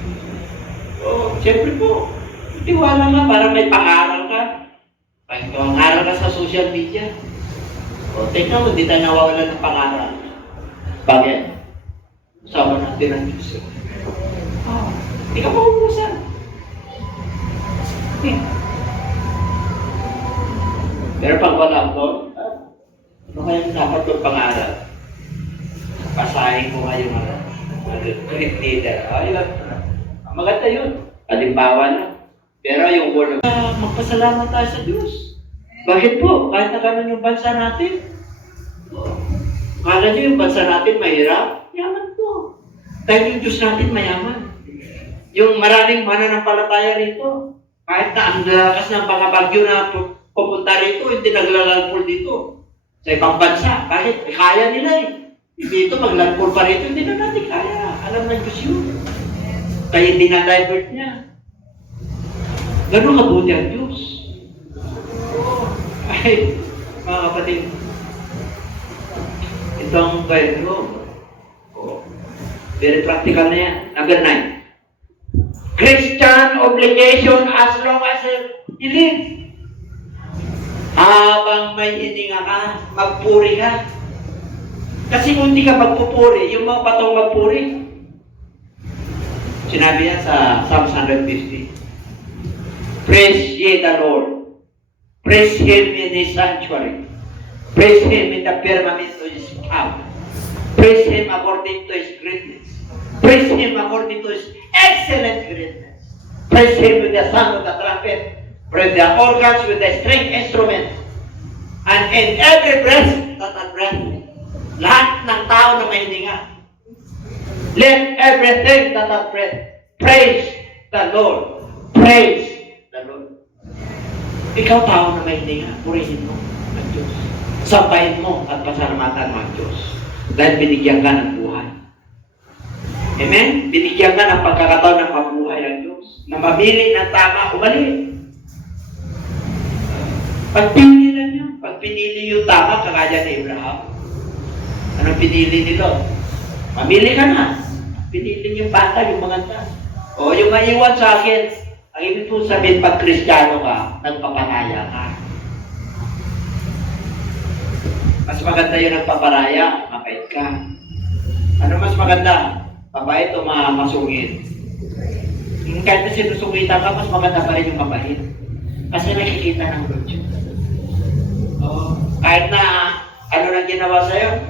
Siyempre po, tiwala nga para may pangaral ka. Pag pangaral ka sa social media, tingnan mo, hindi tayo nawawalan ng pangaral. Bakit? Sama natin ang Diyos. Hindi ka mahuhusan. Pero pag wala ko, ano kaya dapat yung pangaral? Pasahin ko nga yung great leader. Ayun. Maganda yun. Halimbawa na. Pero yung word magpasalamat tayo sa Diyos. Bakit po? Kahit na ganun yung bansa natin. Kala niyo yung bansa natin mahirap? Yaman po. Dahil yung Diyos natin mayaman. Yung maraming mananampalataya rito. Kahit na ang lakas ng mga bagyo na pupunta rito, hindi naglalalpol dito. Sa ibang bansa. Bakit? Kaya nila eh. Dito, maglalpol pa rito, hindi na natin kaya. Alam ng Diyos yun. Kaya hindi na-divert niya. Ganun mabuti ang Diyos. Ay, mga kapatid, ito ang kayo. Very practical na yan. Number 9. Christian obligation as long as you live. Habang may hininga ka, magpuri ka. Kasi kung hindi ka magpupuri, yung mga patong magpuri. Sinabi yan sa Psalms 150. Praise ye the Lord. Praise Him in His sanctuary. Praise Him in the firmament of His power. Praise Him according to His greatness. Praise Him according to His excellent greatness. Praise Him with the sound of the trumpet. Praise the organs with the string instruments. And in every breath that I breath, lahat ng tao na may hininga, let everything that I breath praise the Lord. Praise the Lord. Ikaw tao na may hininga, purihin mo ang Diyos. Sabayin mo at pasalamatan mo ang Diyos. Dahil binigyan ka ng buhay. Amen? Binigyan ka ng pagkakataon ng mabuhay ang Diyos. Na mamili ng tama o mali. Pagpili lang yan. Pag pinili yung tama, kakaya ni Abraham. Anong pinili ni Lot? Mamili ka na. Pinili yung bata, yung maganda. O yung maiwan sa akin, ang ibig po sabihin, pag Kristiyano ka, nagpaparaya ka. Mas maganda yung nagpaparaya, mabait ka. Ano mas maganda? Mabait o masungit? Kahit na sinusungitan ka, mas maganda pa rin yung mabait. Kasi nakikita ng Lord yun. Kahit na ano nang ginawa sa'yo,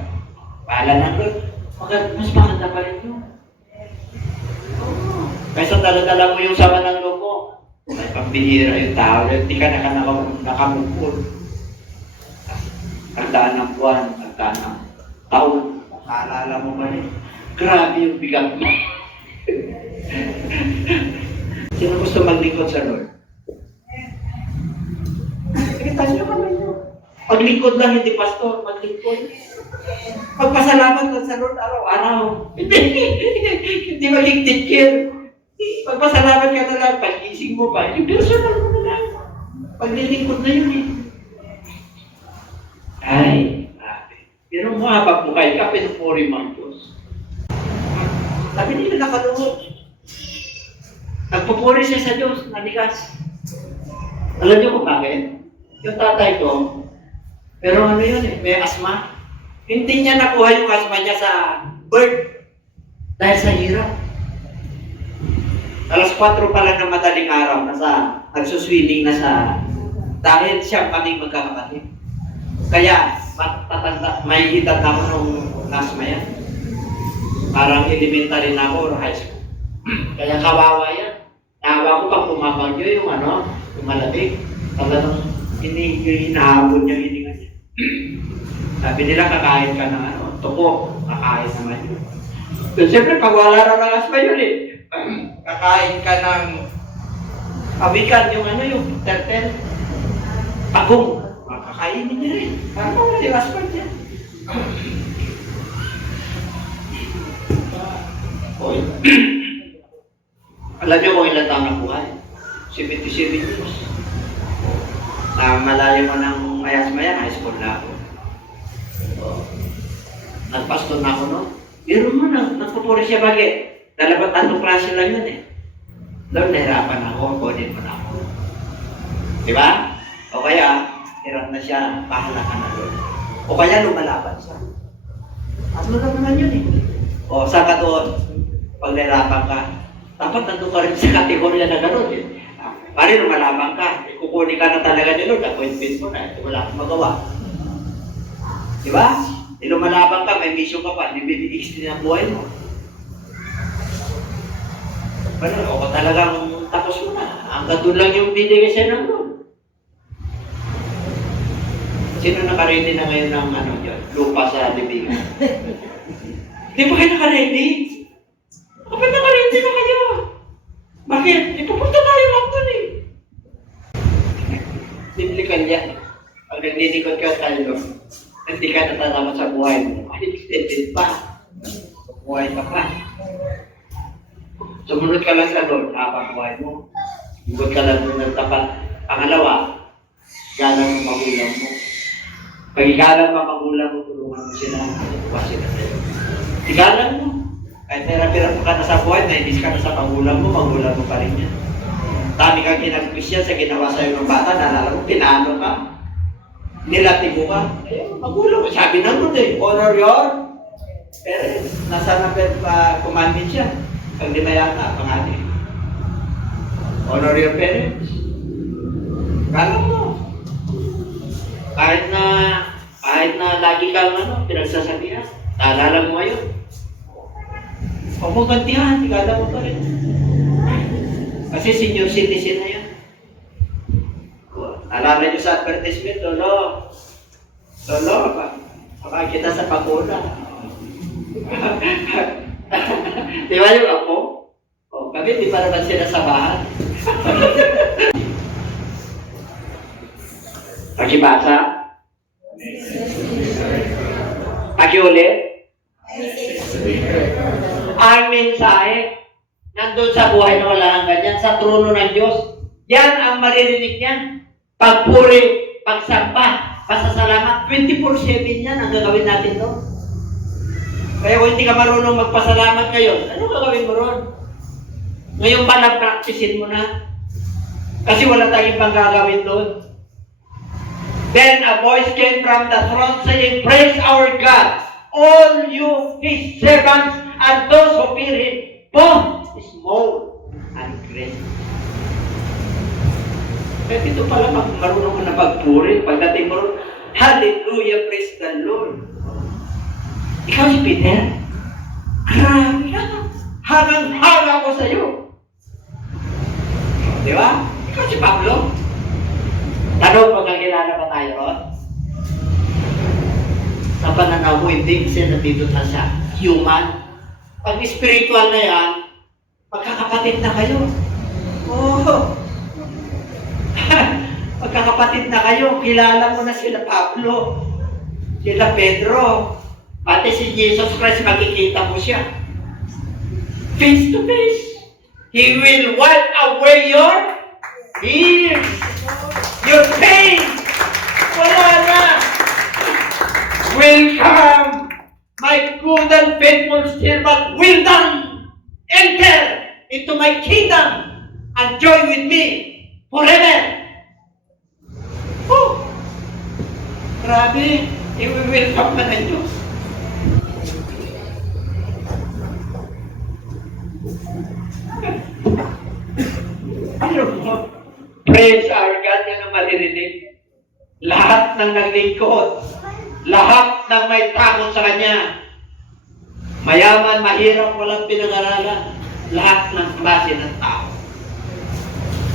pahala ng Lord, mas maganda pa rin yun. Kaysa dala-dala mo yung sama ng loob mo, may pambihira yung tao, hindi ka nakamukul. Tagdaan ng buwan, tagdaan ng taon, makaalala mo ba rin? Grabe yung bigat mo. Sino gusto maglingkod sa Lord? Kita niyo kami nyo. Paglingkod lang, hindi pastor, maglingkod. Pagpasalamat lang sa Lord araw-araw. Hindi maging teacher. Pagpasalamat ka na lang, pag-ising mo pa, yung personal mo na lang. Paglilingkod na yun eh. Ay, grabe. Pero mo habang buhay ka, pinupuri mo ang Diyos. Sabi nila nakalungod. Nagpupuri siya sa Diyos, nalikas. Alam niyo kung bakit? Yung tatay ko, pero ano yun eh, may asma. Hindi niya nakuha yung asma niya sa birth. Dahil sa hirap. Alas 4 pa lang ng madaling araw, nagsuswimming na sa, dahil siya kaming magkakapatid. Kaya, may edad na ako nung asma yan. Parang elementary na ako or high school. Kaya kawawa yan. Tawa ko pag pumapagyo yung yung malamig. Talagang hinahabol niya hininga niya. Sabi nila kakain ka ng tuko. Kakain naman yun. So, siyempre pag wala na ng asma yun eh. Kakain ka ng abikan yung tertel. Pagong. Kakainin niya rin. Parang wala yung asma niya. Alam niyo kung ilan taong nabuhay? 77 years. Na malayo mo ng mayas-maya, high school na ako. Oh. Nagpastor na ako noon. Pero mo, nagpupuri siya bagay. Dalawa tatlong klase lang yun eh. Lord, nahirapan ako, kunin mo na ako. Di ba? O kaya, hirap na siya, bahala ka na Lord. O kaya lumalaban siya. At mo naman yun eh. O, saan ka doon? Pag nahirapan ka, dapat nandun ka rin sa kategorya na gano'n eh. Pari, lumalaban ka. Kukunin ka na talaga ni Lord, appointment mo na. Wala akong magawa. Di ba? Lumalaban ka, may mission ka pa, bibigyan ang buhay mo. Ano, o talagang tapos mo na. Hanggang doon lang yung binigay siya ng Lord. Sino naka-ready na ngayon ng ano dyan? Lupa sa libingan? Di ba kayo naka-ready? Bakit naka-ready na kayo? Bakit? Ipupunta tayo lang doon eh. Simplikan yan. Pag nagdinikot ka tayo doon, hindi ka natatama sa buhay mo. Ay, extended pa. Buhay ka pa. Sumunod ka lang sa Lord, habang buhay mo. Sumunod ka lang doon ng tapat. Pangalawa, galang ng magulang mo. Pag igalang mga magulang mo, tulungan mo sila. Tuwa sila sa'yo. Igalang mo. Kahit nahirap-hirap ka na sa buhay, nainis ka na sa magulang mo pa rin yan. Dami kang kinagpis yan sa ginawa sa'yo ng bata, nalala mo, pinaano ka. Nilatigo ka. Ayun, magulang mo. Sabi na nun eh, honor your parents. Nasa number commandment siya. Pag di mayata, pangalan. Honor your parents. Kala mo. Kahit na lagi kang pinagsasabihan, naalala mo ngayon. Huwag mong gantihan, tigala mo pa rin. Kasi senior citizen na yan. Naalala nyo sa advertisement, Lolo, pakakita sa paguna. Di ba yung ako? O, kami, di pa naman sila sa bahan. Pakibasa? Pakiulit? Ang mensahe, nandun sa buhay na wala hanggan yan, sa trono ng Diyos. Yan ang maririnig niyan. Pagpuri, pagsamba, pasasalamat, 24/7 yan ang gagawin natin doon. Kaya kung hindi ka marunong magpasalamat ngayon, ano gagawin mo ron? Ngayon pa na-practicein mo na. Kasi wala tayong pang gagawin doon. Then a voice came from the throne saying, "Praise our God, all you His servants and those who fear Him, both small and great." Kaya dito pala marunong ka na pagpuri. Pagdating mo ron, hallelujah, praise the Lord. Ikaw si Peter? Grabe ka. Hangang-hanga ko sa'yo. Di ba? Ikaw si Pablo? Tanong, magkakilala ba tayo ron? Sa pananaw mo, hindi kasi nandito na siya. Human. Pag spiritual na yan, magkakapatid na kayo. Oh. Magkakapatid na kayo. Kilala mo na sila Pablo. Sila Pedro. Pati si Jesus Christ, makikita mo siya. Face to face. He will wipe away your tears. Your pain. Wala na. Welcome, my good and faithful servant. Well done. Enter into my kingdom and join with me forever. Oh, grabe. I-welcome ka ng Diyos. Ano mo? Praise our God, yan ang maririnig. Lahat ng naglingkod, lahat ng may takot sa Kanya, mayaman, mahirap, walang pinag-aralan, lahat ng klase ng tao.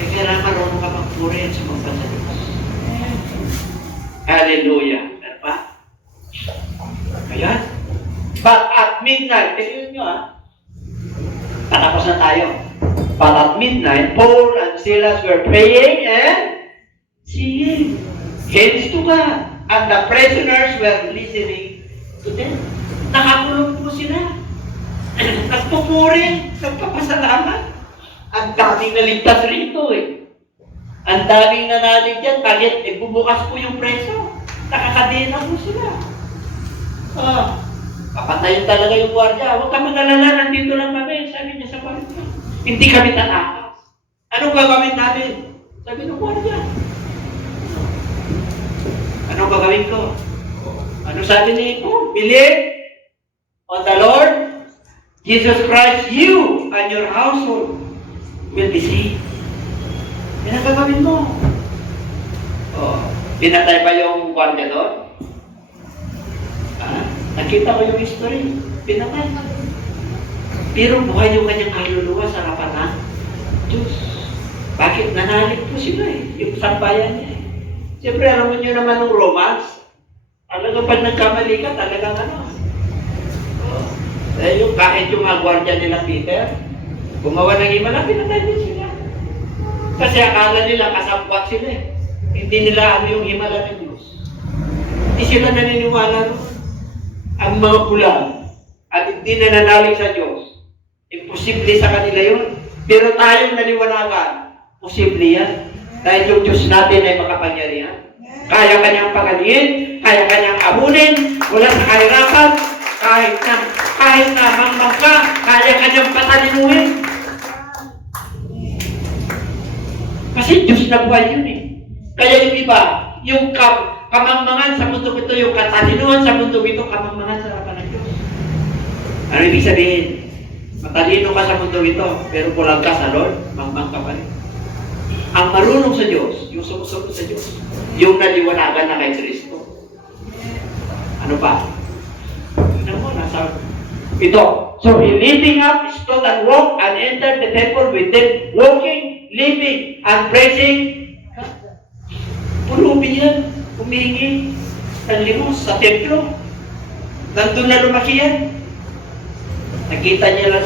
Kaya marunong ka magpuri sa mga sa Diyos. Hallelujah. Ano pa? Ayan. But at midnight, tignan nyo patapos na tayo. But at midnight, Paul and Silas were praying and singing hymns to God. And the prisoners were listening to them. Nakakulong po sila. Nagpupuri, nagpapasalamat. Ang daming naligtas rito eh. Ang daming nanalig dyan. Bakit? Bubukas po yung preso. Nakakadena po sila. Papatayin talaga yung gwardiya. Huwag ka mag-alala, nandito lang kami. Sabi niya sa gwardiya. Hindi kami tatakas. Anong gagawin namin? Sabi ng gwardiya. Anong gagawin ko? Ano sabi ni Paul? Believe on the Lord Jesus Christ, you and your household will be saved. Yan ang gagawin mo. Pinatay pa yung gwardiya doon? Nakita ko yung history. Pinatay. Pero buhay yung kanyang kaluluwa sa harapan ng Diyos. Bakit? Nanalig po sila yung sambayan niya Siyempre, alam niyo naman ng romance. Talagang pag nagkamali ka, talagang yung kahit yung mga gwardiya nila Peter, gumawa ng himala, pinatay din sila. Kasi akala nila kasabwat sila Hindi nila yung himala ng Diyos. Hindi sila naniniwala ang mga pula at hindi nananalig sa Diyos. Imposible sa kanila yun. Pero tayong naniwalagan, posible yan. Dahil yung Diyos natin ay makapangyarihan. Kaya kanyang pagalingin, kaya kanyang abunin, wala sa kahirapan, kahit na mangmang ka, kaya kanyang patalinuhin. Kasi Diyos na buhay yun Kaya yung iba, yung kamangmangan sa mundo ito, yung katalinuhan sa mundo ito, kamangmangan sa harapan ng Diyos. Ano ibig sabihin? Matalino ka sa mundo ito, pero kulang ka sa Lord, mangmang ka pa rin. Ang marunong sa Diyos, yung sumusunod sa Diyos, yung naliwanagan na kay Kristo. Ano pa? Ano mo, nasa ito. So he lifting up his stood and walked and entered the temple with them, walking, leaping, and praising. Pulubi yan, humihingi ng limos sa templo. Nandun na lumaki yan. Nakita niya lang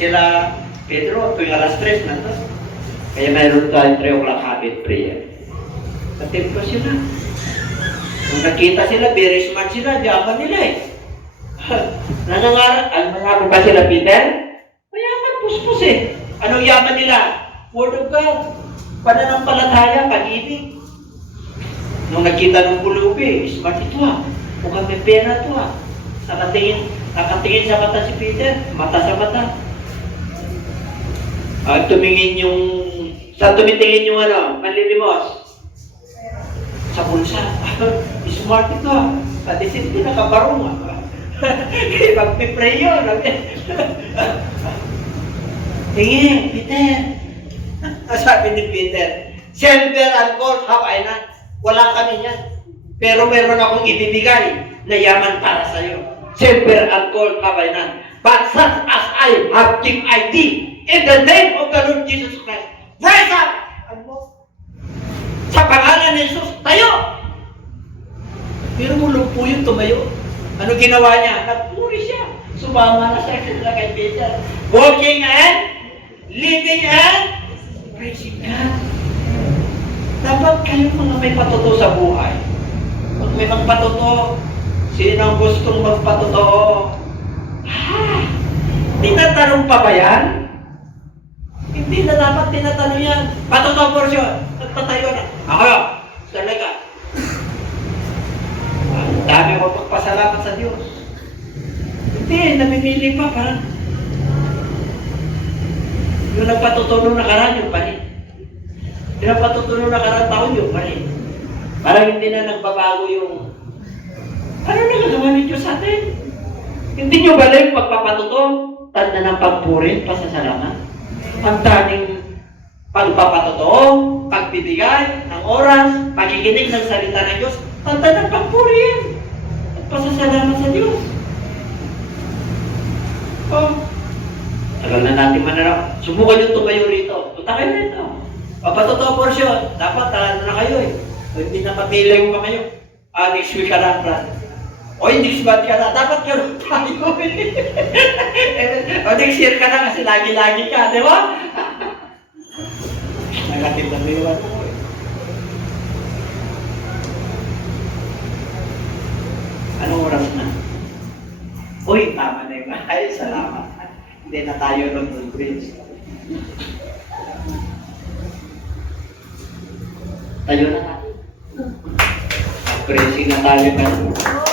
sila Pedro, tuwing alas 3, nandun. Kaya mayroon tayong 3 o'clock habit prayer. Sa templo sila. Nung nakita sila, very smart sila, diyaman nila Nanangarap, ano ba sila, Peter? Mayaman, puspos Anong yaman nila? Word of God. Pananampalataya, pag-ibig. Nung nakita ng pulubi, smart ito mukhang may pera ito Nakatingin sa mata si Peter, mata sa mata. Tumitingin yung manlilimos. Sa bulsa. Smart ito Pati si nakabarong Kaya magpipray yun. Tingin, Peter. Sabi ni Peter, silver and gold have I not. Wala kami niyan. Pero meron akong ibibigay na yaman para sa iyo. Silver and gold have I not. But such as I have give I thee in the name of the Lord Jesus Christ. Rise up! Sa pangalan ni Jesus, tayo! Pero lumpo yung tumayo. Ano ginawa niya? Nagpuri siya. Sumama na siya kay Peter. Walking and living and praising God. Dapat kayo mga may patuto sa buhay. Pag may magpatuto, sino ang gustong magpatuto? Tinatanong pa ba yan? Hindi na dapat tinatanong yan. Patuto portion. Nagtatayo na. Ako, talaga. Ang dami ko magpasalamat sa Diyos. Hindi, namimili pa parang. Yung nagpatutunan nakaraan, yung pa rin. Yung nagpatutunan nakaraan taon, yung pa rin. Parang hindi na nagbabago yung ano na gagawa ng Diyos sa atin? Hindi nyo ba lang pagpapatuto, tanda ng pagpuri, pasasalamat? Ang daming pagpapatuto, pagbibigay ng oras, pakikinig ng salita ng Diyos, tanda ng pagpuri yan. At pasasalamat sa Diyos. Tagal na natin manarap. Subukan yung tumayo rito. Punta kayo rito. Papatuto portion. Dapat ano na kayo Hindi na pamilay mo pa kayo. Next week ka lang, Brad. Next month ka na. Dapat ka lang tayo. Next year ka na kasi lagi-lagi ka. Di ba? Negative na biwan mo Anong oras na? Tama na yun. Ay, salamat. Hindi na tayo London Bridge. Tayo na natin. Praising na tayo.